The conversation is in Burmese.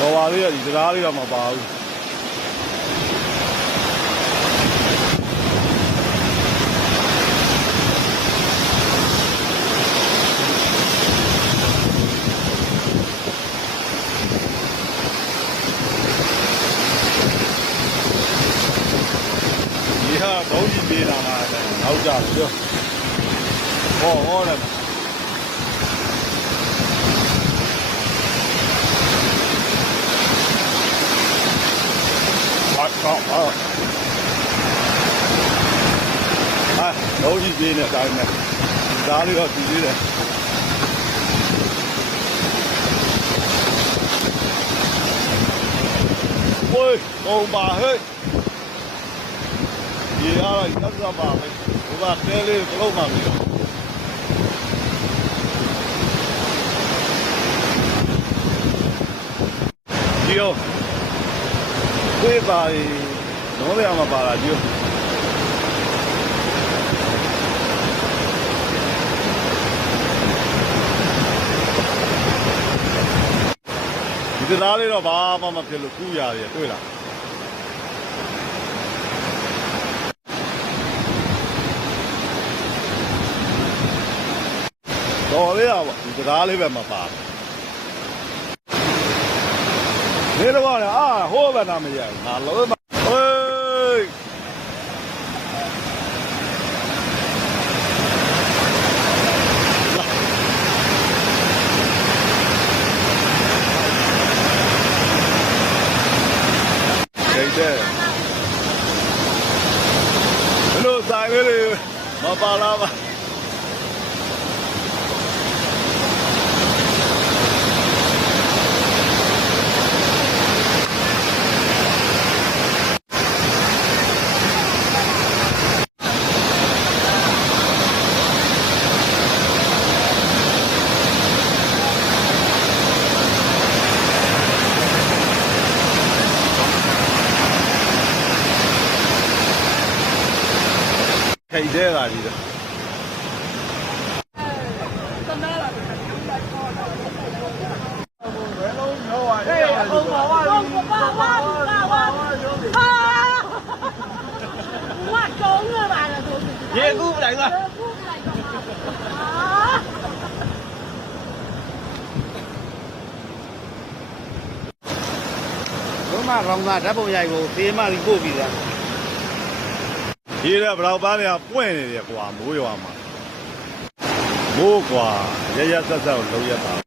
ပေါ်ပါသေးတယ်ဒီစကားလေးတော့မပါဘူးဒီဟာဘုံကြီးပြေးလာမှာနောက်ကြပြောဟောတယ်လုံးကြီးပြေးနေတိုင်းနဲ့ဒါလေးတော့ကြည့်သေးတယ်ဝေးဘုံပါဟဲ့ဒီအားရသက်သာပါမယ်ဘုရားတဲလေးဘလုံးပါပြီဒီရောဝေးပါတော့လည်းမပါလာကြည့်ဒီသားလေးတော့ဘာမှမဖြစ်လို့ကူးရတယ်တွေ့လားတော်လေးอ่ะဒီသားလေးပဲမပါနေတော့လည်းဟိုးပဲနာမရဘူးငါလုံးမဟေးဘလို့ဆိုင်လေးမပါလာပါခိုင်တဲ့လာကြီးတော့ဘယ်လုံးရောပါလဲအုံပါဝါပါဝါကုန်းရပါလားသူရေကူးလိုက်လားဘုမရောင်သားဓာတ်ပုံရိုက်ကိုဖေးမကြီးပို့ပြီးသားဒီလည်းဘလောက်ပန်းတွေကပွင့်နေတယ်ကွာမိုးရွာမှာမိုးကွာရရဆက်ဆက်ကိုလုံးရတာ